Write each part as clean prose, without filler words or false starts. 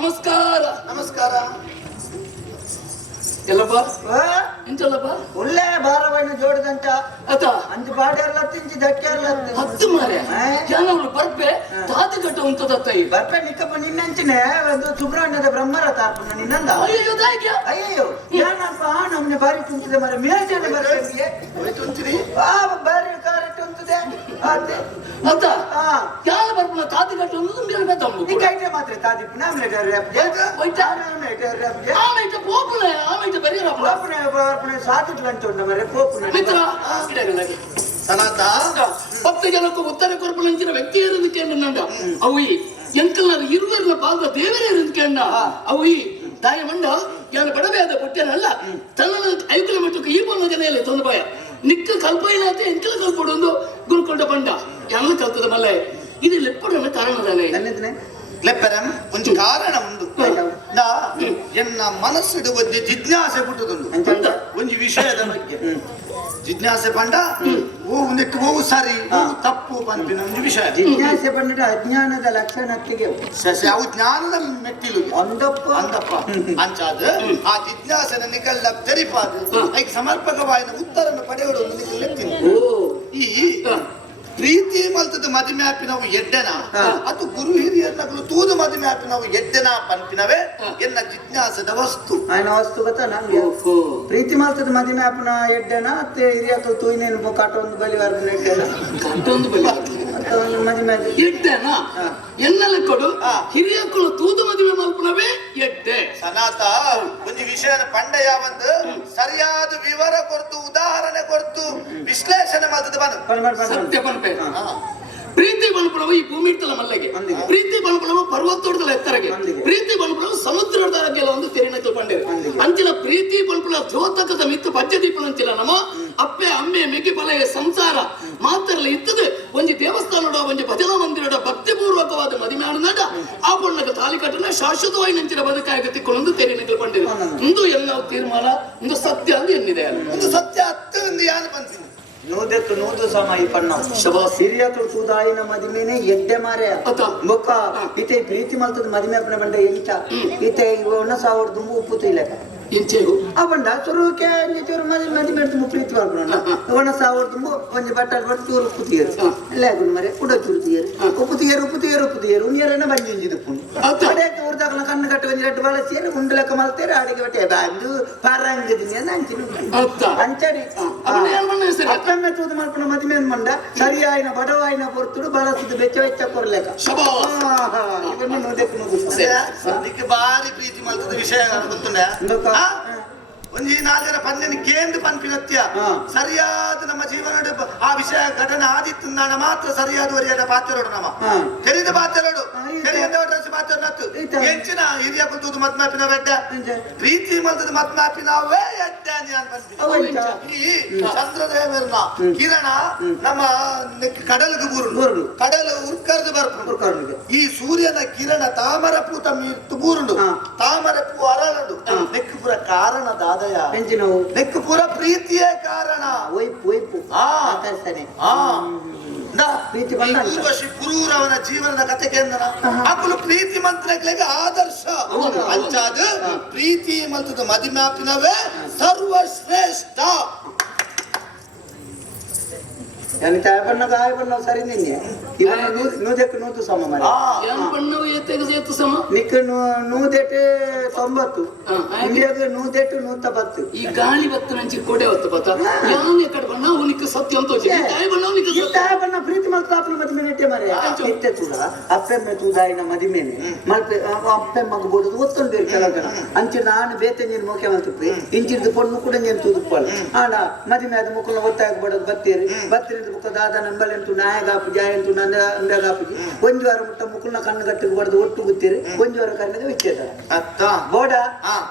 ನಮಸ್ಕಾರ ನಮಸ್ಕಾರ ಎಲ್ಲಪ್ಪ ಇಂಚಲ್ಲಪ್ಪ ಒಳ್ಳೆ ಭಾರವಾಯಿನ ಜೋಡದಂತ ಅತ ಅಂಜು ಬಾಡೆಲ್ಲ ತಿಂಜಿ ದಕ್ಕೆಲ್ಲ ಹತ್ತು ಮಾರೆ ಯಾನವ್ರು ಬರ್ಪೆ ತಾತ ಕಟ್ಟು ಉಂಟದತ್ತೈ ಬರ್ಪೆ ನಿಕ್ಕಪ್ಪ ನಿನ್ನಂಚಿನ ಒಂದು ಸುಬ್ರಹ್ಮಣ್ಯದ ಬ್ರಹ್ಮರಥ ಅರ್ಪಣ ನಿನ್ನಂದ ಅಯ್ಯೋ ದಾಗ್ಯ ಅಯ್ಯೋ ಏನಪ್ಪ ನಮ್ಮನೆ ಬಾರಿ ಕುಂತಿದೆ ಮರ ಮೇಲ್ಜನೆ ಬರ್ಬೇಕು ಕುಂತಿರಿ ಬಾರಿ ಕಾರಟ್ಟು ಉಂಟದೆ ಅದೇ ಅತ್ತ ಯಾರ ಬರ್ಪನ ತಾತ ಕಟ್ಟು ಒಂದು ಮೇಲೆ ಬೆತ್ತಂಬು ಈ ಕೈಟೆ ಮಾತ್ರ ತಾದಿಪ್ಪು ನಾಮಲೆ ಹೋಯ್ತಾ ಆಮೇಲೆ ಪೋಪುನ ಆಮೇಲೆ ಬರೀರಪ್ಪ ಪೋಪುನ ಸಾಕಿಟ್ಲಂಚು ಮರೆ ಪೋಪುನ ಮಿತ್ರ ಇಡಗಲಾಗಿ ಸನಾತ 10 ಜನಕ್ಕೂ ಉತ್ತರ ಕೊರ್ಪುನಂಚಿನ ವ್ಯಕ್ತಿ ಇರೋದಕ್ಕೆ ನಂಡ ಅವು ಎಂಕಲ್ನರು ಇರುವರ್ನ ಪಾಲ್ದ ದೇವರೇ ಇರೋದಕ್ಕೆ ಅಂಡ ಅವು ದಾಯ ಮಂಡ ಯಾನ ಬಡಬೇದ ಪುಟ್ಟನಲ್ಲ ತನ್ನ 5 ಕಿಲೋಮೀಟರ್ ಈ ಬಂದ ಜನೆಯಲ್ಲಿ ತೊಂದು ಭಯ ನಿಕ್ಕ ಕಲ್ಪೈನಾತೆ ಎಂಕಲ ಕಲ್ಪಡೊಂದು ಗುರುಕೊಂಡ ಬಂಡ ಯಾನ ಕಲ್ತದ ಮಲ್ಲೆ ಇದು ಲೆಪ್ಪಡನ ಕಾರಣದಾನೆ ಲೆಪ್ಪರಂ ಒಂದು ಕಾರಣ ಉಂಟು ನಾ ಎನ್ನ ಮನಸ್ಸಿಡು ಒಂದು ಜಿಜ್ಞಾಸೆ ಬಿಟ್ಟುದುಂಡು ಒಂದು ವಿಷಯದ ಬಗ್ಗೆ ಜಿಜ್ಞಾಸೆ ಪಂಡ ಓವು ಸರಿ ತಪ್ಪು ಪಂಪಿನ ಒಂದು ವಿಷಯ ಜಿಜ್ಞಾಸೆ ಪಂಡ ಅಜ್ಞಾನದ ಲಕ್ಷಣಕ್ಕೆ ಅವು ಜ್ಞಾನದ ಮೆಟ್ಟಿಲು ಅಂದಪ್ಪ ಅಂಚಾದ ಆ ಜಿಜ್ಞಾಸೆನ ನಿಗಲ್ಲ ತೆರಿಪಾದು ಅದಕ್ಕೆ ಸಮರ್ಪಕವಾದ ಉತ್ತರನ್ನು ಪಡೆಯುವುದು ಒಂದು ನಿಗಲೆತ್ತಿನ ಈ ಪ್ರೀತಿ ಮಲ್ತದ ಮದುವೆ ಆಪಿನವು ಎಡ್ಡೆನ ಅದು ಗುರು ಹಿರಿಯರ್ನಗಳು ತೂದು ಮದುವೆ ಆಪಿನವು ಎಡ್ಡೆನ ಪಂಪಿನವೇ ಎನ್ನ ಜಿಜ್ಞಾಸದ ವಸ್ತು ఆయన ವಸ್ತು ಗೊತ್ತಾ ನಮ್ಗೆ ಪ್ರೀತಿ ಮಲ್ತದ ಮದುವೆ ಆಪಿನ ಎಡ್ಡೆನ ಅತ್ತೆ ಹಿರಿಯ ತೂಯಿನೇನು ಕಾಟ ಒಂದು ಬಲಿವಾರ ಎಡ್ಡೆನ ಕಟ್ಟೊಂದು ಬಲಿ ಮದುವೆ ಎಡ್ಡೆನ ಎನ್ನಲ್ಲ ಕೊಡು ಹಿರಿಯಕ್ಕಳು ತೂದು ಮದುವೆ ಮಲ್ಪನವೇ ಎಡ್ಡೆ ಸನಾತ ಒಂದು ವಿಷಯನ ಪಂಡ ಯಾವಂದು ಸರಿಯಾದ ವಿವರ ಕೊರ್ತು ಉದಾಹರಣೆ ಕೊರ್ತು ವಿಶ್ಲೇಷಣೆ ಮಾಡ್ತದೆ ಬನ್ನು ಸತ್ಯ ಪಂಪೆ ಪ್ರೀತಿ ಬಣಪಳವು ಈ ಭೂಮಿ ಇರ್ತಲ್ಲ ಮಲ್ಲಿಗೆ ಪ್ರೀತಿ ಬಣಪಳವು ಪರ್ವತೋಟದ ಎತ್ತರಗೆ ಪ್ರೀತಿ ಬಣಪಳವು ಸಮುದ್ರದಗೆಲ್ಲ ಒಂದು ತೆರಿನಕ್ಕೆ ಪಂಡಿರು ಅಂಚಿನ ಪ್ರೀತಿ ಬಣಪಳ ದ್ಯೋತಕದ ಮಿತ್ತು ಪದ್ಯದೀಪನ ಅಂಚಿಲ್ಲ ನಮ್ಮ ಅಪ್ಪೆ ಅಮ್ಮೆ ಮೆಗಿ ಪಲೆಯ ಸಂಸಾರ ಮಾತ್ರಲ್ಲ ಇತ್ತದು ಒಂದು ದೇವಸ್ಥಾನದ ಒಂದು ಭಜನಾ ಮಂದಿರದ ಭಕ್ತಿಪೂರ್ವಕವಾದ ಮದುವೆ ಆಡಿದಾಗ ಆ ಬಣ್ಣಕ್ಕೆ ತಾಲಿ ಕಟ್ಟನ ಶಾಶ್ವತವಾಗಿ ನಂಚಿನ ಬದುಕಾಗಿ ತಿಕ್ಕೊಂಡು ತೆರಿನಕ್ಕೆ ಪಂಡಿರು ಇಂದು ಎಲ್ಲ ತೀರ್ಮಾನ ಒಂದು ಸತ್ಯ ಅಂದ್ರೆ ಎನ್ನಿದೆ ಒಂದು ಸತ್ಯ ಹತ್ತು ಒಂದು ಯಾರು ಬಂತೀನಿ ನೂದೆತ್ತು ನೂದು ಸಮ ಈ ಪಣ್ಣ ಶಬಾಸ್. ಹಿರಿಯಕಳು ತೂದಾಯಿನ ಮದಿಮೆನೆ ಎಡ್ಡೆ ಮಾರೆ ಅತ್ತ. ಬೊಕ್ಕ ಈತೆ ಪ್ರೀತಿ ಮಲ್ತದ ಮದಿಮೆ ಅಪ್ಪನ ಬಂಡ ಎಂಚ ಈತೆ ಒಣ ಸಾವಿರದ ದುಂಬು ಉಪ್ಪು ತುಯ್ಲೆಕ ಇಂಚೆಗು ಆ ಬಂಡ ಚುರುಕೆ ಚೂರು ಮದಿಮೆ ತುಂಬ ಪ್ರೀತಿ ಮಾಡ್ಕೊಂಡು ಒಣ ಸಾವಿರದ ದುಂಬು ಒಂಜಿ ಬಟ್ಟಲ್ ಬಟ್ಟು ಚೂರು ಉಪ್ಪು ತೀಯರು ಲೇಗುನ್ ಮರೆ ಉಡ ಚೂರು ತೀಯರು ಉಪ್ಪು ತೀಯರು ಉಣ್ಯರನ್ನ ಬಂಜಿ ಇಂಜಿದಪ್ಪುಂಡು ಅತ್ತ. ಅಡೆಕ್ಕೆ ಉರ್ದಾಕಲ ಕಣ್ಣು ಕಟ್ಟ ಒಂಜಿ ರೆಟ್ಟು ಬಳಸಿಯರು ಉಂಡು ಲೆಕ್ಕ ಮಲ್ತೇರು ಅಡಿಗೆ ಬಟ್ಟೆ ಬಾಂದು ಪಾರಂಗದಿನಿ ಅಂತ ಅಂಚಿನ ಅತ್ತ. ಅಂಚಡಿ ಅವನ ಏಳ್ಮಣ್ಣ ಹೆಸರು ಅಪ್ಪಮ್ಮೆ ತೂದು ಮಾಡ್ಕೊಂಡು ಮದುವೆ ಮಂಡ ಸರಿಯಾಯಿನ ಬಡವಾಯಿನ ಹೊರ್ತುಡು ಬಳಸಿದ ಬೆಚ್ಚ ವೆಚ್ಚ ಕೊರ್ಲೆಕ ಶಬಾಸ್. ಇವನು ನೋದಕ್ಕೆ ಅದಕ್ಕೆ ಬಾರಿ ಪ್ರೀತಿ ಮಾಡ್ತದ ವಿಷಯ ಗೊತ್ತುಂಡ ಒಂಜಿ ನಾಲ್ಕರ ಪಂದ್ಯನ ಕೇಂದ್ರ ಪನ್ಪಿನತ್ಯ ಹಾ. ಸರಿಯಾದ ನಮ್ಮ ಜೀವನ ಆ ವಿಷಯ ಘಟನೆ ಆದಿತ್ತು ನಾನು ಮಾತ್ರ ಸರಿಯಾದ ವರಿಯಾದ ಪಾತ್ರರೋಡು ನಮ್ಮ ಹಾ. ತೆರೆದ ಪಾತ್ರರೋಡು ಈಗ. ತೆರೆದ ಪಾತ್ರನತ್ತು ಈಗ. ಎಂಚಿನ ಹಿರಿಯ ಕುಂತುದು ಮತ್ಮಾಪಿನ ಬೆಡ್ಡ ಪ್ರೀತಿ ಮಲ್ತದ ಮತ್ಮಾಪಿನವೇ ಎಡ್ಡಾನಿ ಅಂತ ಈ ಚಂದ್ರದೇವರನ ಕಿರಣ ನಮ್ಮ ಕಡಲ್ಗೆ ಬೂರುಡು ಬೂರುಡು. ಕಡಲು ಉರ್ಕರ್ದು ಬರ್ಪುಂಡು ಉರ್ಕರ್ದು. ಈ ಸೂರ್ಯನ ಕಿರಣ ತಾಮರ ಪೂತ ಮೀರ್ತು ಬೂರುಂಡು ಹಾ. ತಾಮರ ಪೂ ಅರಳುಂಡು ನೆಕ್ಕು ಪುರ ಕಾರಣ ದಾದಯ ಎಂಚಿನವು ನೆಕ್ಕು ಪುರ ಪ್ರೀತಿಯೇ ಕಾರಣ ಒಯ್ಪು ಆ. ಆಕಾಶನೆ ಆ ನ ಪ್ರೀತಿ ಬಂದ ಅಂತ. ಊರ್ವಶಿ ಪುರೂರವನ ಜೀವನದ ಕಥೆ ಕೇಂದ್ರ ಅಕ್ಕಲು ಪ್ರೀತಿ ಮಂತ್ರಗಳಿಗೆ ಆದರ್ಶ ಹೌದು. ಅಂಚಾದ ಪ್ರೀತಿ ಮಂತ್ರದ ಮದಿಮ್ಯಾಪಿನವೇ ಸರ್ವಶ್ರೇಷ್ಠ ಯಾನಿ ತಾಯಪಣ್ಣ ಗಾಯಪಣ್ಣ ಸರಿ ನಿನ್ನೆ ಇವನ್ನ ನೂದಕ್ಕೆ ನೂತು ಸಮ ಮರ ಆ ಏಳ್ಮಣ್ಣವು ಏತೆಗೆ ಸೇತು ಸಮ ನಿಕ್ಕ ನೂದೆಟೆ 90 ಹಾ. ಇಂಡಿಯಾಗ ನೂದೆಟು 110 ಈ ಗಾಳಿ ಬತ್ತ ನಂಚಿ ಕೊಡೆ ಹೊತ್ತು ಬತ್ತ ಯಾವನೇ ಕಡೆ ಬಣ್ಣ ಅವನಿಗೆ ಸತ್ಯ ಅಂತ ಹೋಗಿ ತಾಯಿ ಬಣ್ಣ ಅವನಿಗೆ ಈ ಸತ್ಯ ತಾಯಪಣ್ಣ ಪ್ರೀತಿ ಮಾಡ್ತಾ ಅಪ್ಪನ ಮದುವೆ ನೆಟ್ಟೆ ಮರೆ ಇತ್ತೆ ಕೂಡ ಅಪ್ಪೆಮ್ಮೆ ತೂದಾಯಿನ ಮದಿಮೇನೆ ಮಲ್ಪೆ ಅಪ್ಪೆಮ್ಮಗ ಬೋಡುದು ಒತ್ತೊಂದು ಬೇರೆ ಕೆಳಗಣ ಅಂಚೆ ನಾನು ಬೇತೆ ನೀನು ಮೋಕೆ ಮಲ್ತಪ್ಪಿ ಇಂಚಿದ್ದು ಪೊಣ್ಣು ಕೂಡ ನೀನು ತೂದುಪ್ಪಲ್ಲ ಆಡ ಮದಿಮೆ ಆದ ಮುಕ್ಕಳ ಒತ್ತಾಗಿ ಬಡೋದು ಬತ್ತೀರಿ ಬುಕ್ಕ ದಾದ ನಂಬಲೆಂಟು ನಾಯಗಾಪು ಜಾಯಂಟು ನಂದಗಾಪಿಗೆ ಒಂದು ವಾರ ಮುಟ್ಟ ಮುಕ್ಕಳನ ಕಣ್ಣು ಗಟ್ಟಿಗೆ ಬಡದು ಒಟ್ಟು ಗುತ್ತೀರಿ ಒಂದು ವಾರ ಕಣ್ಣಿಗೆ ವಿಚ್ಛೇದ ಅತ್ತ ಬೋಡ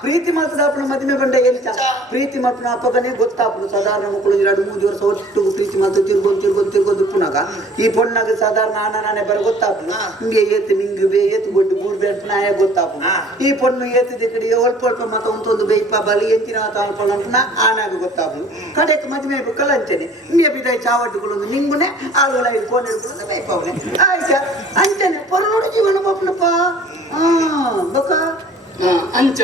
ಪ್ರೀತಿ ಮಾಡ್ತದ ಅಪ್ಪನ ಮದುವೆ ಬಂಡ ಎಲ್ಚ ಪ್ರೀತಿ ಮಾಡ್ಪನ ಅಪ್ಪಗನೇ ಗೊತ್ತಾಪನು ಸಾಧಾರಣ ಮಕ್ಕಳು 2-3 ವರ್ಷ ಒಟ್ಟು ಪ್ರೀತಿ ಮಾಡ್ತು ತಿರ್ಗೊಂದು ಪುನಗ ಈ ಪೊಣ್ಣಾಗ ಸಾಧಾರಣ ನಾನೇ ಬರ ಗೊತ್ತಾಪನು ಹಿಂಗೆ ಏತು ನಿಂಗೆ ಬೇ ಏತು ಗೊಡ್ಡು ಗೂಡ್ಬೆ ಅಂತ ನಾಯ ಗೊತ್ತಾಪನು ಈ ಪೊಣ್ಣು ಏತಿದ ಕಡೆ ಒಲ್ಪ ಮತ ಒಂದು ಬೇಯ್ಪ ಬಲಿ ಎಂಚಿನ ತಾಳ್ಪಣ ಅಂತ ಆನಾಗ ಗೊತ್ತಾಪನು ಕಡೆಕ್ ಮದುವೆ ಬೇಕಲ್ಲ ಅಂಚನೆ ಹಿಂಗೆ ಬಿದ್ದಾಯಿ ಚಾವಟ್ಟುಗಳು ನಿಂಗುನೆ ಆಳುಗಳ ಫೋನ್ ಹಿಡ್ಕೊಂಡು ಬೇಯ್ಪವನೆ ಆಯ್ತಾ ಅಂಚನೆ ಪೊರ್ನೋಡು ಜೀವನ ಪಾಪನಪ್ಪ ಬಕ ಅಂಚ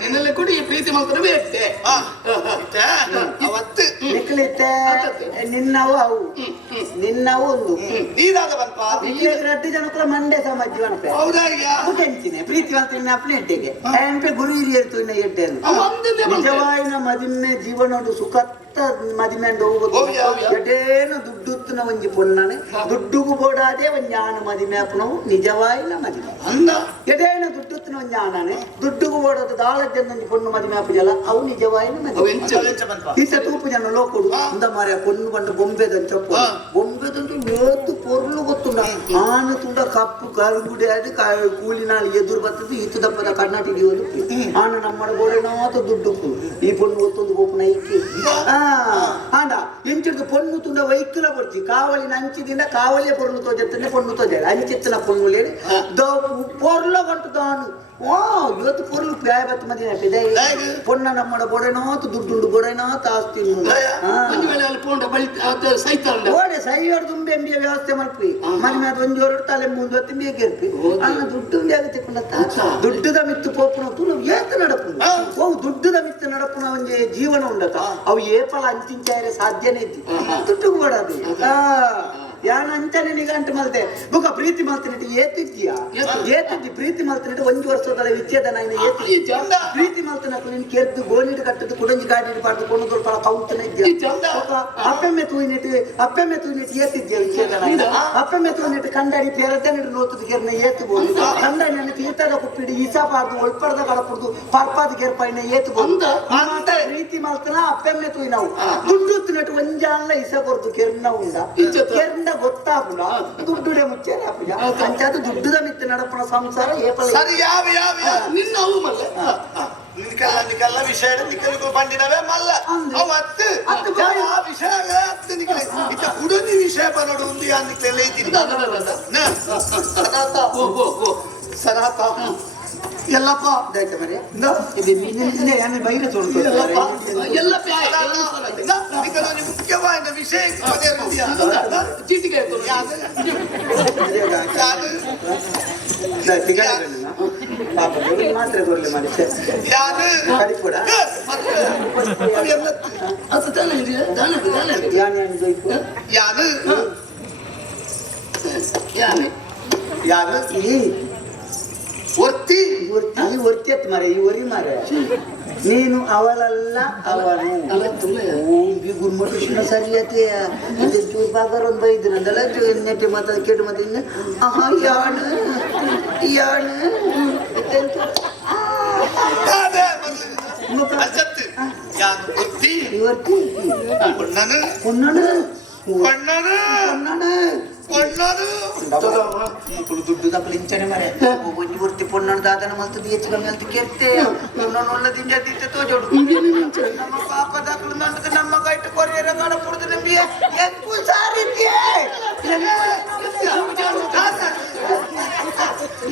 ನಿನ್ನಲ್ಲಿ ಕೂಡ ಈ ಪ್ರೀತಿ ಮಾತ್ರ ಬೇಟೆ ಅವತ್ತು ನಿಕ್ಲಿತ್ತೆ ನಿನ್ನವು ಅವು ನಿನ್ನವು ಒಂದು ನೀರಾದ ಬಂತ ರಡ್ಡು ಜನಕ್ಕೂ ಮಂಡೆ ಸಮಾಜ ಅನ್ಪೆ ಹೌದಾ ಈಗ ಎಂಚಿನೆ ಪ್ರೀತಿ ಅಂತ ಅಪ್ಪನ ಎಡ್ಡೆಗೆ ಎಂಪೆ ಗುರು ಹಿರಿಯರು ಇನ್ನ ಎಡ್ಡೆನು ನಿಜವಾಯಿನ ಮದಿಮೆ ಜೀವನೋಡು ಸುಖತ್ತ ಮದಿಮೆಂಡು ಹೋಗುದು ಎಡೇನು ದುಡ್ಡುತ್ತನ ಒಂಜಿ ಪೊಣ್ಣನೆ ದುಡ್ಡುಗು ಬೋಡಾದೆ ಒಂಜಾನ ಮದಿಮೆ ಅಪ್ಪನವು ನಿಜವಾಯಿನ ಮದಿಮೆ ಅಂದ ಎಡೇನ ದುಡ್ಡುತ್ತನ ಒಂಜಾನನೆ ದುಡ್ಡುಗು ಬೋಡೋದು ದಾಳಜ್ಜನ ಒಂಜಿ ಪೊಣ್ಣು ಮದಿಮೆ ಅಪ್ಪಜಲ ಅವು ನಿಜವಾಯಿನ ಮದಿಮೆ ಈತ ತೂಪು ಜನ ಲೋಕಡು ಇಂದ ಮಾರ್ಯ ಪೊಣ್ಣು ಬಂದು ಬೊಂಬೆದಂಚಪ್ಪ ಬೊಂಬೆದಂಚು ಏತು ಪೊರ್ಲು ಗೊತ್ತುಂಡ ಆನು ತುಂಡ ಕಪ್ಪು ಕರುಗುಡಿ ಅದು ಕೂಲಿನಾಳು ಎದುರು ಬರ್ತದೆ ಈತ ದಪ್ಪದ ಕರ್ನಾಟಕ ಹಿಡಿಯೋದು ಆನು ನಮ್ಮ ಬೋಡೆನಾತ ದುಡ್ಡು ಈ ಪೊಣ್ಣು ಗೊತ್ತೊಂದು ಗೋಪನ ಇಕ್ಕಿ ಆಂಡ ಇಂಚಿಡ್ದು ಪೊಣ್ಣು ತುಂಡ ವೈಕಲ ಬರ್ತಿ ಕಾವಲಿನ ಅಂಚಿದಿಂದ ಕಾವಲಿಯ ಪೊಣ್ಣು ತೋಜತ್ತನೆ ಪೊಣ್ಣು ತೋಜಾರೆ ಅಂಚಿತ್ತಿನ ಪೊಣ್ಣು ಲೇಡಿ ಪೊರ್ಲ ಗಂಟು ದಾನು ಓ ಇವತ್ತು ಪೊರ್ಲು ಪ್ಯಾಯ ಬತ್ತ ಮದಿನ ಪೊಣ್ಣ ನಮ್ಮ ಬೋಡೆನಾತ ದುಡ್ಡು ಬೋಡೆನಾತ ಆಸ್ತಿ ಒಂದು ವೇಳೆ ಅಲ್ಲಿ ಪೋಂಡ ಬಳಿ ಸೈತಾಳ ಓಡೆ ಸೈಯರ್ ತುಂಬೆ ಎಂಬಿಯ ವ್ಯವಸ್ಥೆ ಮಾಡ್ಪಿ ಮನೆ ಅದು ಒಂದು ಎರಡು ತಲೆ ಮುಂದೆ ಹೊತ್ತು ಬೇಕಿರ್ಪಿ ಅನ್ನ ದುಡ್ಡು ಆಗುತ್ತೆ ದುಡ್ಡದ ಮಿತ್ತು ಪೋಪುನ ತುಳು ಏತ ನಡಪು ಓ ದುಡ್ಡದ ಮಿತ್ತು ನಡಪುನ ಒಂಜಿ ಜೀವನ ಉಂಡತ ಅವು ಏಪಲ ಅಂಚಿಂಚಾಯ್ರೆ ಸಾಧ್ಯನೇ ಇದ್ದಿ ದುಡ್ಡು ಕೊಡೋದು ಯಾನ ಅಂಚನೆ ನಿಗಂಟ ಮಲ್ತೆ ಬುಕ ಪ್ರೀತಿ ಮಲ್ತಿನಿಟ್ಟು ಏತಿದ್ಯಾ ಏತಿದ್ದಿ ಪ್ರೀತಿ ಮಲ್ತಿನಿಟ್ಟು 1 ವರ್ಷದ ವಿಚ್ಛೇದನ ಪ್ರೀತಿ ಮಲ್ತನಕು ನೀನು ಕೆರ್ದು ಗೋಣಿಡು ಕಟ್ಟದು ಕುಡಂಜಿ ಗಾಡಿ ಪಾಡ್ದು ಕೊಂಡು ಪಲ ಕೌಂತನ ಇದ್ಯಾ ಅಪ್ಪೆಮ್ಮೆ ತೂಯಿನಿಟ್ಟು ಏತಿದ್ಯಾ ವಿಚ್ಛೇದನ ಅಪ್ಪೆಮ್ಮೆ ತೂಯಿನಿಟ್ಟು ಕಂಡಾಡಿ ಪೇರದನಿಡು ನೋತದ ಗೆರ್ನ ಏತುಬೋದು ಕಂಡಾಡಿ ತೀರ್ಥದ ಕುಪ್ಪಿಡಿ ಈಸಾ ಪಾಡ್ದು ಒಳ್ಪಡದ ಕಡಪುಡ್ದು ಪರ್ಪಾದ ಗೆರ್ಪೈನ ಏತುಬೋದು ಪ್ರೀತಿ ಮಲ್ತನ ಅಪ್ಪೆಮ್ಮೆ ತೂಯಿ ನಾವು ದುಡ್ಡು ತಿನ್ನಟ್ಟು ಒಂಜಾನ್ಲ ಇಸ ಕೊರ್ದು ಕೆರ್ನ ಉಂಡ ಕೆರ್ನ ಗೊತ್ತಾಗುಲ್ಲ ದುಡ್ಡುಡೆ ಮುಚ್ಚೇನೆ ಅಪ್ಪಜ ಅಂಚಾದ ದುಡ್ಡುದ ಮಿತ್ತ ನಡಪನ ಸಂಸಾರ ಏಪಲ ಸರಿ ಯಾವ ನಿನ್ನ ಅವು ಮಲ್ಲ ನಿಕಲ್ಲ ವಿಷಯ ನಿಕಲಿಗೂ ಬಂದಿನವೇ ಮಲ್ಲ ಅವತ್ತು ಆ ವಿಷಯ ಅತ್ತು ನಿಕಲಿ ಇತ ಕುಡುನಿ ವಿಷಯ ಬರೋಡು ಉಂದಿ ಅನ್ನಿಕ್ಲೆಲ್ಲ ಇದ್ದೀನಿ ಸನಾತ ಎಲ್ಲಪ್ಪ ಇದಾಯ್ತಾ ಮರೆ ಇಂದ ಇದು ನಿನ್ನೆ ಯಾನೆ ಬೈರ ಚೋಡ್ತು ಎಲ್ಲ ಪ್ಯಾಯ್ ಮುಖ್ಯವಾದ ವಿಷಯ ಚೀಟಿಗೆ ಪಾಪ ಮಾತ್ರ ಕೊಡ್ಲಿ ಮನುಷ್ಯ ಕಡಿಪುಡ ಅದು ತಾನೇ ಯಾನೆ ಬೇಕು ಯಾರು ಯಾನೆ ಯಾರು ಈ ಒತ್ತಿ ಒರ್ತಿ ಎತ್ ಮರೆ ಈ ಒರಿ ಮರೆ ನೀನು ಅವಳಲ್ಲ ಅವನು ಅಲ್ಲ ತುಂಬ ಗುರುಮಠ ಕೃಷ್ಣ ಸರಿಯತೆ ಚೂರು ಬಾಬರ್ ಒಂದು ಬೈದು ನಂದಲ್ಲ ನೆಟ್ಟಿ ಮಾತಾಡ ಕೇಳು ಮತ್ತೆ ಇನ್ನು ಆಹಾ ಯಾಣು ಯಾಣು ಅಸತ್ತು ಯಾರು ಒತ್ತಿ ಇವತ್ತು ಕೊಣ್ಣನು ಕೊಣ್ಣನು ಕೊಣ್ಣನು ಕೊಣ್ಣನು ಕೊಣ್ಣನು ఇప్పుడు దుడ్డు తప్పలు ఇంచనే మరే ఒంటి వర్తి పొన్నను దాదన మల్త దియచ్చుగా మెల్త కెర్తే నన్ను ఒళ్ళ దింజ దిత్తతో జోడు ನಮ್ಮ ಪಾಪ ದಾಖಲು ನಂಟದ ನಮ್ಮ ಗೈಟ್ ಕೊರಿಯರ ಗಾಡ ಪುಡ್ದು ನಂಬಿಯ ಎಂಕು ಸಾರಿದ್ಯೆ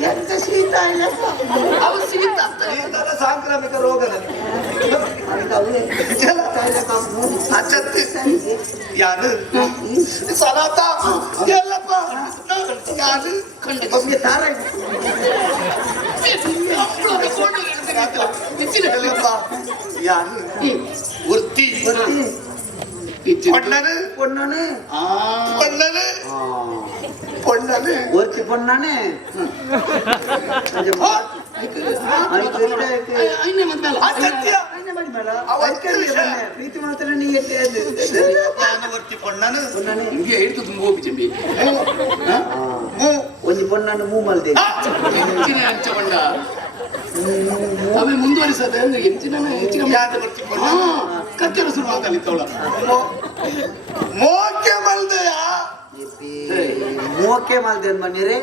ಎಂತ ಶೀತ ಇಲ್ಲ ಅವು ಸಿಗುತ್ತ ಸಾಂಕ್ರಾಮಿಕ ರೋಗ ಅಚ್ಚತ್ತು ಯಾರು ಸಲಾತ ಎಲ್ಲಪ್ಪ ಯಾರು ಒಮ್ಮೆ ತಾರ ಎಲ್ಲಪ್ಪ ಯಾರು ವೃತ್ತಿ பொண்ணனு பொண்ணனு பொண்ணனு பொண்ணனு ஒருத்தி பொண்ணனு ಪ್ರೀತಿ ಮಾಡ್ತಾರೆ ನೀ ವರ್ತಿ பொண்ணனு ಹಿಂಗೆ ಹೇಳ್ತು ತುಂಬ ಹೋಗಿ ಒಂದು பொண்ணನ್ನು ಮೂ ಮಲ್ದೆ ಹೆಚ್ಚಿನ ಹಂಚಕೊಂಡ ಅವೇ ಮುಂದುವರಿಸದೆ ಅಂದ್ರೆ ಹೆಚ್ಚಿನ ಯಾದ ವರ್ತಿ பொண்ண ಕಚ್ಚರ ಶುರು ಮಾತಾಡಿತ್ತವಳ ಮೋಕೆ ಮಲ್ದೆಯ ಮೋಕೆ ಮಲ್ದೆ ಮನೆರೆ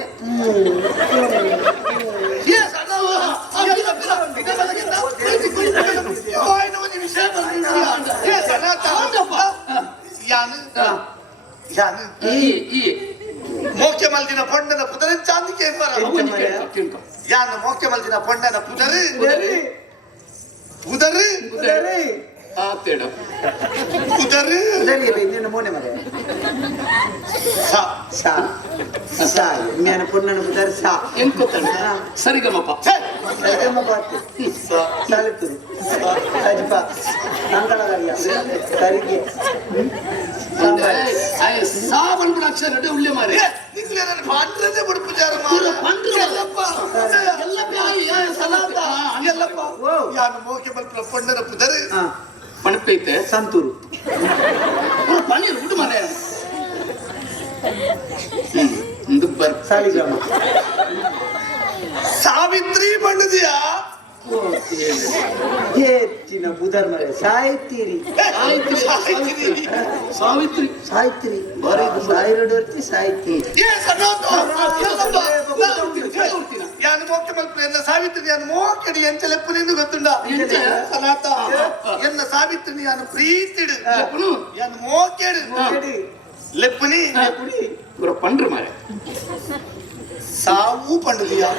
ಮೋಕೆ ಮಲ್ದಿನ ಪೊಂಡನ ಪುದರ ಚಾಂದಿಕೆ ಯಾನು ಮೋಕೆ ಮಲ್ದಿನ ಪೊಂಡನ ಪುದರ್ ಪುದರ್ ಆತೇಡ ಪುದರ್ ಇನ್ನೇನು ಮೋನೆ ಮರೆ ಸಾ ಸಾ ಜ್ಞಾನ ಪುಣ್ಣನ ಪುದರ್ ಸಾ ಎಂಕೊತ್ತಾನೆ ಸರಿಗಮಪ್ಪ ಸರಿಗಮ್ಮ ಪಾರ್ತಿ ಸಾಲಿತು ಸಜಿಪ ನಂಗಳಗರಿಯ ಸರಿಗೆ ಸಾ ಬಂದ್ಬಿಡ ಅಕ್ಷರ ಉಳ್ಳೆ ಮಾರಿ ಪಾಂಡ್ರದೇ ಬುಡುಪುಜಾರ ಯಾನು ಮೋಕೆ ಮಲ್ಪನ ಪೊಂಡನ ಪುದರ್ ಪಣಪೈತೆ ಸಂತೂರು ಪಣೀರ್ ಬಿಡು ಮನೆ ಸಾಲಿಗ್ರಾಮ ಸಾವಿತ್ರಿ ಬಣ್ಣದಿಯಾ ಹೆಚ್ಚಿನ ಬುಧರ್ ಮರೆ ಸಾಯ್ತೀರಿ ಸಾವಿತ್ರಿ ಸಾಯ್ತೀರಿ ಸಾಯಿರಡು ವರ್ತಿ ಸಾಯ್ತೀರಿ ಯಾನು ಮೋಕೆ ಮಲ್ಪನ ಎನ್ನ ಸಾವಿತ್ರಿ ಯಾನು ಮೋಕೆಡಿ ಎಂಚಲೆಪ್ಪನೆಂದು ಗೊತ್ತುಂಡ ಸನಾತ ಎನ್ನ ಸಾವಿತ್ರಿ ಯಾನು ಪ್ರೀತಿಡು ಯಾನು ಮೋಕೆಡು ಲೆಪ್ಪನಿ ಇವರ ಪಂಡ್ರು ಮಾರೆ ಸಾವು ಪಂಡದಿಯಾ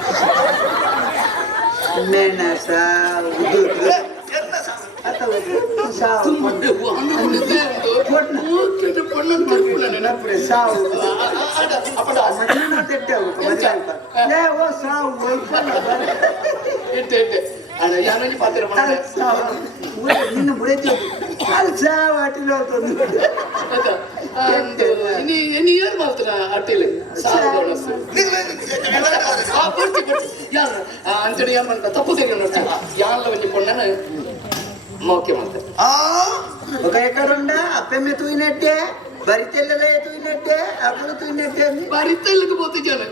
ಮೆಣಸ ಸಾವು ನಿನ್ನ ಬುಡೈತಿ ಅದು ಸಾವು ಅಟಿಲ್ ಹೋಗ್ತದೆ ಏನ್ ಮಾಡ್ತಾರ ಅಟ್ಟಿಲಿ ಅಂಚಡಿ ಏನ್ ಮಾಡ್ತಾರೆ ತಪ್ಪು ತೆಗೆ ನೋಡ್ತಾರೆ ಯಾನ್ಲ ಒಂಜಿ ಪೊಣ್ಣನ ಮೋಕೆ ಮಾಡ್ತಾರೆ ఒక ఎక్కడుండ అప్పెమ్మె తూయినట్టే బరితెల్లలే తూయినట్టే అప్పుడు తూయినట్టే ಬರಿತಲ್ಲಿಗೆ ಬೋತಿದ್ದಾನೆ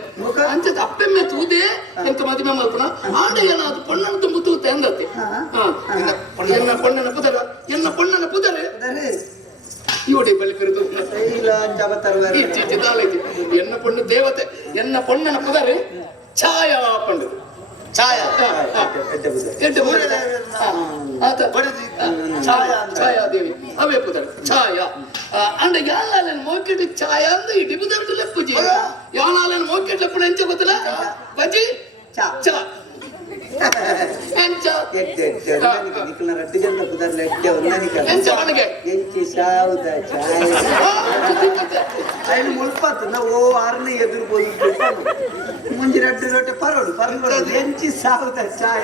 ಅಂಚದ ಅಪ್ಪೆಮ್ಮೆ ತೂದೆ ಎಂತ ಮದುವೆ ಮಲ್ಪನ ಆಡ ಏನಾದ್ರು ಪೊಣ್ಣನ ತುಂಬು ತೂತೆ ಅಂದತ್ತೆ ಎನ್ನ ಪೊಣ್ಣನ ಪುದರ ಇವಡೆ ಬಲಿಪಿರುದು ಎನ್ನ ಪೊಣ್ಣು ದೇವತೆ ಎನ್ನ ಪೊಣ್ಣನ ಪುದರ್ ಛಾಯಾ ಪಂಡು ಛಾಯಾದೇವಿ ಅವೇ ಪುದರ್ ಛಾಯಾ ಅಂಡ ಯಾಲಾಲನ್ ಮೋಕೆಟ್ ಛಾಯಾ ಅಂದ ಇಡಿ ಪುದರ್ ಲೆಪ್ಪುಜಿ ಯಾಲಾಲನ್ ಮೋಕೆಟ್ ಲೆಪ್ಪುಡ ಎಂಚ ಗೊತ್ತಲ್ಲ ಬಜಿ ಚಾ ಎಂಚ ಒಂದನಿಕಲ್ಲ ಎಂಚ ಮನೆಗೆ ಎಂಚಿ ಸಾವುದ ಚಾಯ ఆయన ముల్పతున్నా ఓ ఆరుని ఎదురుపోయి ముంజి రెడ్డి రొట్టె పరోడు ఎంచి సాగుతా ఛాయ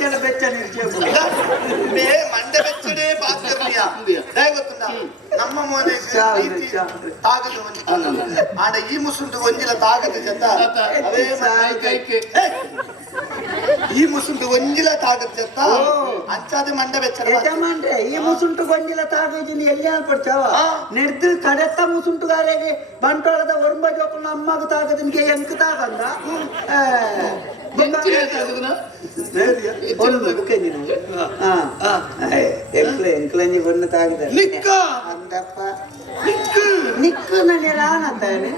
జల బెచ్చని ಮೇ ಮಂಡೆ ಬೆಚ್ಚಡೆ ಪಾತ್ರಿಯಾ ಗೊತ್ತುಂಟಾ ನಮ್ಮ ಮನೆ ತಾಗದು ಆಡ ಈ ಮುಸುಂಟು ಒಂಜಿಲ ತಾಗದು ಜತ ಅವೇ ಈ ಮುಸುಂಟು ಒಂಜಿಲ ತಾಗದು ಜತ ಅಂಚಾದ ಮಂಡೆ ಬೆಚ್ಚಡ ಯಜಮಾನ್ರೆ ಈ ಮುಸುಂಟು ಗೊಂಜಿಲ ತಾಗಜಿನಿ ಎಲ್ಲಿ ಪಡ್ಚಾವ ನೆಡ್ದು ಕಡೆತ್ತ ಮುಸುಂಟುಗಾರಿಗೆ ಬಂಟೋಳದ ಒರಂಬ ಜೋಕುನ ಅಮ್ಮಗ ತಾಗದಿನ್ಗೆ ಎಂಕ ತಾಗಂದ ಎಂಕ್ಲಂಜಿ ಬಣ್ಣ ತಾಗಿದ ಅಂದಪ್ಪ ನಿಕ್ಕು ನನ್ನ ರಾನತ್ತಾನೆ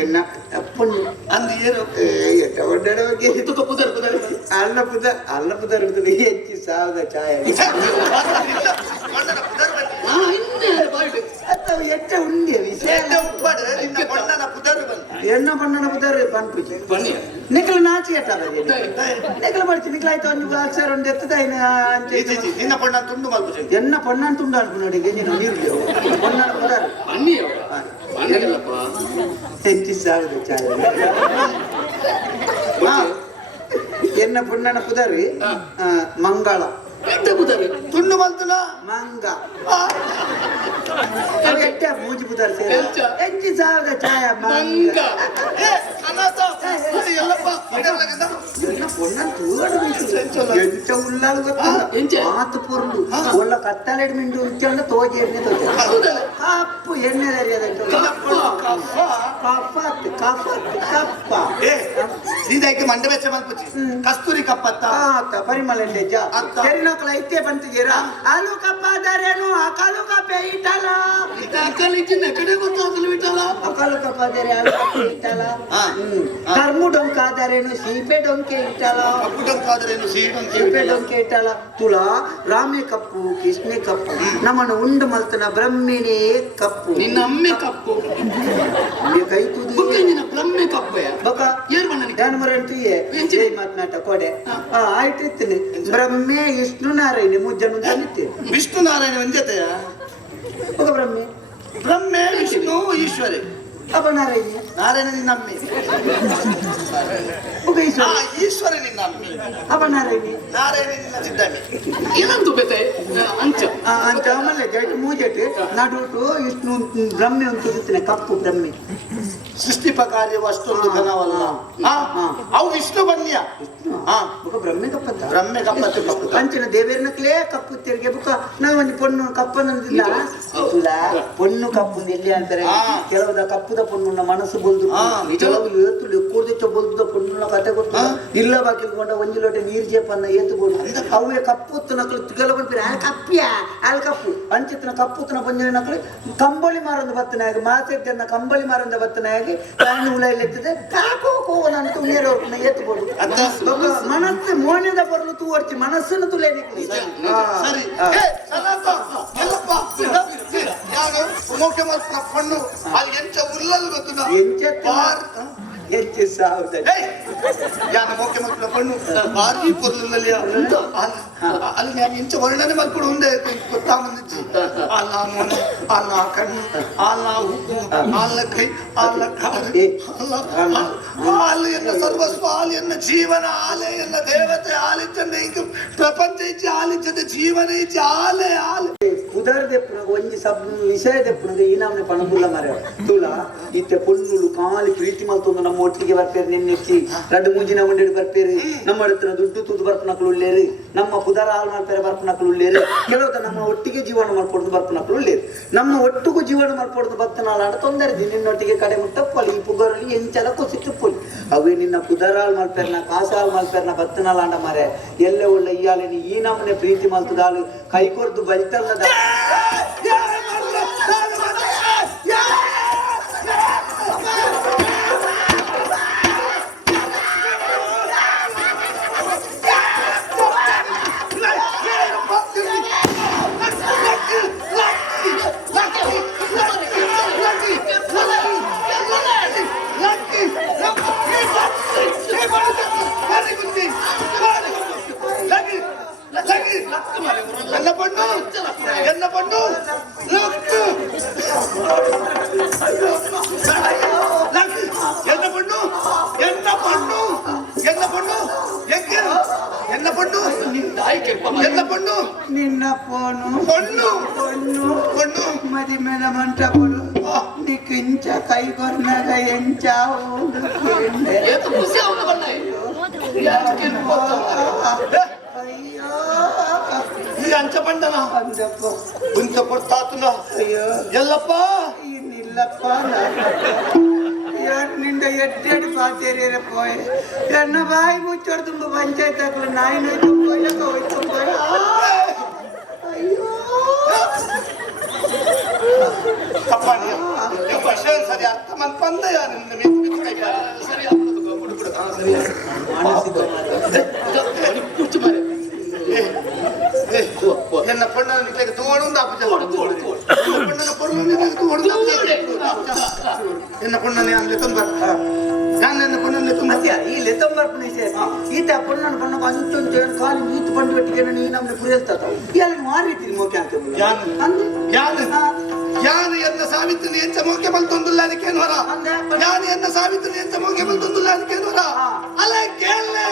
ಎನ್ನ ಅಪ್ಪಣ್ಣು ಅಂದ ಏನು ಎಟ್ಟ ಒಡ್ಡಾಡ ಬಗ್ಗೆ ಅಲ್ಲ ಪುದರ್ ಹೆಚ್ಚಿ ಸಾವದ ಚಾಯ ಅಥವಾ ಎಟ್ಟ ಉಂಡೆ ವಿಷಯ ಎಣ್ಣ ಬಣ್ಣನ ಪುದರ್ ಪನ್ಪುಜಿ ನಿಖಲ್ ನಾಚಿ ಎಟ್ಟಾದ ನಿಖಲ್ ಬರ್ತಿ ನಿಖಲ್ ಆಯ್ತು ಒಂದು ಅಕ್ಷರ ಒಂದು ಎತ್ತದ ನಿನ್ನ ಪೊಣ್ಣ ತುಂಡು ಮಲ್ಪುಜಿ ಎನ್ನ ಪೊಣ್ಣನ ತುಂಡು ಅನ್ಕೊಂಡು ಗೆಂಜಿನ ನೀರು ಪೊಣ್ಣನ ಪುದರ್ ಹೆಚ್ಚಿ ಸಾವದ ಚಾಯ ಎನ್ನ ಪುಣ್ಣನ ಪುದರಿ ಮಂಗಳ ತುಂಡು ಮಲ್ತನ ಮಂಗ ಎಟ್ಟ ಮೂಜಿ ಪುದರ್ ಹೆಚ್ಚಿ ಸಾವದ ಚಾಯ ಮಂಗ ಎಂಚ ಉಳ್ಳಾಳು ಮಾತು ಪೊರ್ಲು ಒಳ್ಳ ಕತ್ತಲೆಡ್ ಮಿಂಡು ಉಂಚಂಡ ತೋಜಿ ಎಣ್ಣೆ ತೋಜ ಕಪ್ಪು ಎಣ್ಣೆ ಕಪ್ಪ ಸೀದಾಯ್ಕೆ ಮಂಡೆ ಬೆಚ್ಚ ಮಲ್ಪುಜಿ ಕಸ್ತೂರಿ ಕಪ್ಪತ್ತ ಪರಿಮಳ ಸರಿನೋಕಲ ಇತ್ತೆ ಬಂತಿದ್ದೀರಾ ಆಲೂ ಕಪ್ಪಾದರೇನು ಅಕಾಲು ಕಪ್ಪೆ ಇಟ್ಟಲ್ಲ ಕಡೆ ಗೊತ್ತಾಗಲು ಬಿಟ್ಟಲ್ಲ ಅಕಾಲು ಕಪ್ಪಾದರೆ ಆಲೂ ಕಪ್ಪೆ ಇಟ್ಟಲ್ಲ ಕರ್ಮು ಡೊಂಕಾದರೇನು ಸೀಪೆ ಡೊಂಕೆ ಇಟ್ಟಲ್ಲ ಕಪ್ಪು ಡೊಂಕಾದರೇನು ಸೀಪೆ ಡೊಂಕೆ ಇಟ್ಟಲ್ಲ ತುಲಾ ರಾಮೆ ಕಪ್ಪು ಕೃಷ್ಣೆ ಕಪ್ಪು ನಮ್ಮನ್ನು ಉಂಡು ಮಲ್ತನ ಬ್ರಹ್ಮಿನೇ ಕಪ್ಪು ನಿನ್ನ ಅಮ್ಮೆ ಕಪ್ಪು ಕೈ ತುದಿ ನಿನ್ನ ಬ್ರಹ್ಮೆ ಕಪ್ಪೆ ಬಕ ಏನ್ ಬಣ್ಣ ದಾನಮರಂಟಿಯೇ ಜೈ ಮಾತನಾಟ ಕೊಡೆ ಆಯ್ತು ಇತ್ತಿನಿ ಬ್ರಹ್ಮೆ ವಿಷ್ಣು ನಾರಾಯಣ ಮುಜ್ಜನು ತಂದಿತ್ತೆ ವಿಷ್ಣು ನಾರಾಯಣ ಒಂಜತೆಯ ಒಬ್ಬ ಬ್ರಹ್ಮೆ ಬ್ರಹ್ಮೆ ವಿಷ್ಣು ಈಶ್ವರಿ ಅಪ್ಪ ನಾರಾಯಣ ನಾರಾಯಣ ನಿನ್ನ ಅಮ್ಮಿ ಒಬ್ಬ ಈಶ್ವರ ಈಶ್ವರ ನಿನ್ನ ಅಮ್ಮಿ ಅಪ್ಪ ನಾರಾಯಣ ನಾರಾಯಣ ನಿನ್ನ ಸಿದ್ಧಾಮಿ ಏನಂತು ಬೇತೆ ಅಂಚ ಅಂತ ಆಮೇಲೆ ಜಟ್ ಮೂಜೆಟ್ ನಡುಟು ವಿಷ್ಣು ಬ್ರಹ್ಮೆ ಅಂತ ಇರ್ತೀನಿ ಕಪ್ಪು ಬ್ರಹ್ಮೆ ಸೃಷ್ಟಿಪ ಕಾರ್ಯವು ಅಷ್ಟೊಂದು ಘನವಲ್ಲ ಅವು ವಿಷ್ಣು ಬನ್ಯ ಬುಕ ಬ್ರಹ್ಮೆ ಕಪ್ಪತ್ತ ಬ್ರಹ್ಮೆ ಕಪ್ಪತ್ತೆ ಕಪ್ಪು ಪಂಚನ ದೇವೇರ್ನಕ್ಲೇ ಕಪ್ಪು ತಿರ್ಗೆ ಬುಕ ನಾವೊಂದು ಪೊಣ್ಣು ಕಪ್ಪನಂದಿಲ್ಲ ಪೊಣ್ಣು ಕಪ್ಪು ಎಲ್ಲಿ ಅಂತಾರೆ ಕೆಲವುದ ಕಪ್ಪುದ ಪೊಣ್ಣುನ ಮನಸ್ಸು ಬೊಲ್ದು ಕೆಲವು ಏತು ಲೆಕ್ಕೋದೆಚ್ಚ ಬೊಲ್ದ ಪೊಣ್ಣುನ ಕತೆ ಗೊತ್ತು ಇಲ್ಲ ಬಾಕಿಲ್ಕೊಂಡ ಒಂಜಿ ಲೋಟೆ ನೀರು ಜೇಪನ್ನ ಏತುಕೊಂಡು ಅವೇ ಕಪ್ಪುತ್ತು ನಕಲು ಕೆಲವು ಕಪ್ಪಿಯ ಆಲ್ ಕಪ್ಪು ಅಂಚಿತ್ತಿನ ಕಪ್ಪುತ್ತನ ಪಂಜನ ನಕಲು ಕಂಬಳಿ ಮಾರಂದ ಬತ್ತನಾಗಿ ಮಾತೆದ್ದನ್ನ ಕಂಬಳಿ ಮಾರಂದ ಬತ್ತನಾಗಿ ಕಾಣು ಉಳೆತ್ತದೆ ಕಾಕೋ ಕೋವನಂತೂ ನೀರವ್ರನ್ನ ಏತುಕೊಂಡು ಮನಸ್ಸು ಮೋನಿಂದ ಬರಲು ತೂವರ್ಚಿ ಮನಸ್ಸನ್ನು ತುಲೆ ಸರಿ ಎಲ್ಲಪ್ಪ ಮುಖ್ಯ ಪಣ್ಣು ಅಲ್ಲಿ ಎಂಚ ಉಲ್ಲಲು ಗೊತ್ತು ಹೆಚ್ಚು ಸಾವುದ ಯಾನ ಮುಖ್ಯ ಮಕ್ಕಳ ಪಣ್ಣು ಭಾರಿ ಪೊರ್ಲಲ್ಲಿ ಅಲ್ಲಿ ನಾನು ಇಂಚ ವರ್ಣನೆ ಮಾಡ್ಕೊಂಡು ಒಂದೇ ಗೊತ್ತಾ ಬಂದಿಚ್ಚಿ ಅಲ್ಲ ಮೊನೆ ಅಲ್ಲ ಕಣ್ಣು ಅಲ್ಲ ಉಪ್ಪು ಅಲ್ಲ ಕೈ ಅಲ್ಲ ಕಾಲು ಹಾಲು ಎನ್ನ ಸರ್ವಸ್ವ ಹಾಲು ಎನ್ನ ಜೀವನ ಹಾಲೆ ಎನ್ನ ದೇವತೆ ಹಾಲಿಚ್ಚಂದೆ ಇಂಕ ಪ್ರಪಂಚ ಇಚ್ಚಿ ಹಾಲಿಚ್ಚದೆ ಜೀವನ ಇಚ್ಚಿ ಹಾಲೆ ಹಾಲೆ ಉದಾರ ದೆಪ್ಪುನಗ ಒಂಜಿ ಸಬ್ ವಿಷಯ ದೆಪ್ಪುನಗ ಈ ನಮ್ನೆ ಪಣಬುಲ್ಲ ಮರ ತುಲ ಇತ್ತೆ ಪೊಣ್ಣುಲು ಕಾಲಿ ಪ್ರೀತಿ ಮಲ್ತೊಂದು ನಮ್ಮ ಒಟ್ಟಿಗೆ ಬರ್ಪೇರು ನಿನ್ನೆಚ್ಚಿ ರಡ್ಡು ಮುಂಜಿನ ಮುಂಡೆಡು ಬರ್ಪೇರು ನಮ್ಮ ಹತ್ರ ದುಡ್ಡು ತೂದು ಬರ್ಪನಕ್ಲು ಉಳ್ಳೇರು ನಮ್ಮ ಪುದಾರ ಹಾಲು ಮಾಡ್ತಾರೆ ಬರ್ಪನಕ್ಲು ಉಳ್ಳೇರು ಕೆಲವು ನಮ್ಮ ಒಟ್ಟಿಗೆ ಜೀವನ ಮಾಡ್ಕೊಡ್ದು ಬರ್ಪನಕ್ಲು ಉಳ್ಳೇರು ನಮ್ಮ ಒಟ್ಟಿಗೂ ಜೀವನ ಮಾಡ್ಕೊಡ್ದು ಬತ್ತನಾಳ ಆಡ ತೊಂದರೆ ನಿನ್ನೊಟ್ಟಿಗೆ ಕಡೆ ಮುಟ್ಟಪ್ಪಲ್ಲಿ ಈ ಪುಗರಲ್ಲಿ ಎಂಚಲ ಕೊಸಿಟ್ಟು ಪೊಲಿ ಅವೇ ನಿನ್ನ ಪುದಾರ ಹಾಲು ಮಾಡ್ಪೇರ್ನ ಕಾಸು ಹಾಲು ಮಾಡ್ಪೇರ್ನ ಬತ್ತನಾಳ ಆಂಡ ಮಾರೆ ಎಲ್ಲೇ ಒಳ್ಳೆ ಇಯಾಲಿನಿ ಈ ನಮ್ಮನೆ ಪ್ರೀತಿ ಮಲ್ತದ ಹಾಲು ಕೈ ಕೊರ್ದು ಬಲಿತಲ್ಲದ ಆಯ್ಕೆ ಎಲ್ಲ ಪೊಣ್ಣು ನಿನ್ನ ಫೋನು ಪೊಣ್ಣು పొన్ను ಪೊಣ್ಣು మదిమేల మంటపులు నీకు ఇంచ కై కొన్నాక ఎంచావు ಏತು ಖುಷಿ ಅವನು ಬಣ್ಣ అయ్యో ಈ ಅಂಚ ಪಂಡನ అందప్ప ಗುಂಚ ಕೊಡ್ತಾತುನ అయ్యో ಎಲ್ಲಪ್ಪ ఈ నిల్లప్ప నిండ ఎడ్డేడు పాతేరే పోయి ఎన్న బాయి ముచ్చోడు తుంబ పంచాయతీ అక్కడ నాయన పోయా అయ్యో ತಪ್ಪಾಡಿ ಕ್ವಶನ್ ಸರಿ ಅರ್ಥ ಮನ್ಪಂದಯ ನಿನ್ನ ಮಿಸ್ ಕೈ ಸರಿ ಅವನದು ಕೊಡು ಕೊಡು ಸರಿ ಕುರ್ಚಿ ಮಾರೆ ಎನ್ನ ಪೊಣ್ಣನ ನಿಕ್ಲೆಗೆ ತೋಡುಂದ ಅಪ್ಪಜ ಪೊಣ್ಣನ ಪೊರ್ಲು ನಿಕ್ಲೆಗೆ ತೋಡುಂದ ಎನ್ನ ಪೊಣ್ಣನೆ ಅಂದ್ರೆ ತುಂಬ ನಾನು ಎನ್ನ ಪೊಣ್ಣನೆ ತುಂಬ ఈ లెతంబర్పు ఈత అప్పుడు నన్ను పన్న కొంచెం కాలు యూత్ పండు పెట్టుకుని నేను నన్ను పురేస్తాను ఇవాళ మారితుంది మోకాంతం ಯಾನು ಎನ್ನ ಸಾವಿತ್ರಿ ಎಂಚ ಮೋಕೆ ಬಲ್ತೊಂದುಲ್ಲ ಅದಕ್ಕೇನೋರ ಯಾನು ಎನ್ನ ಸಾವಿತ್ರಿ ಎಂಚ ಮೋಕೆ ಬಲ್ತೊಂದುಲ್ಲ ಅದಕ್ಕೇನೋರ ಅಲ್ಲ ಕೇಳಲೆ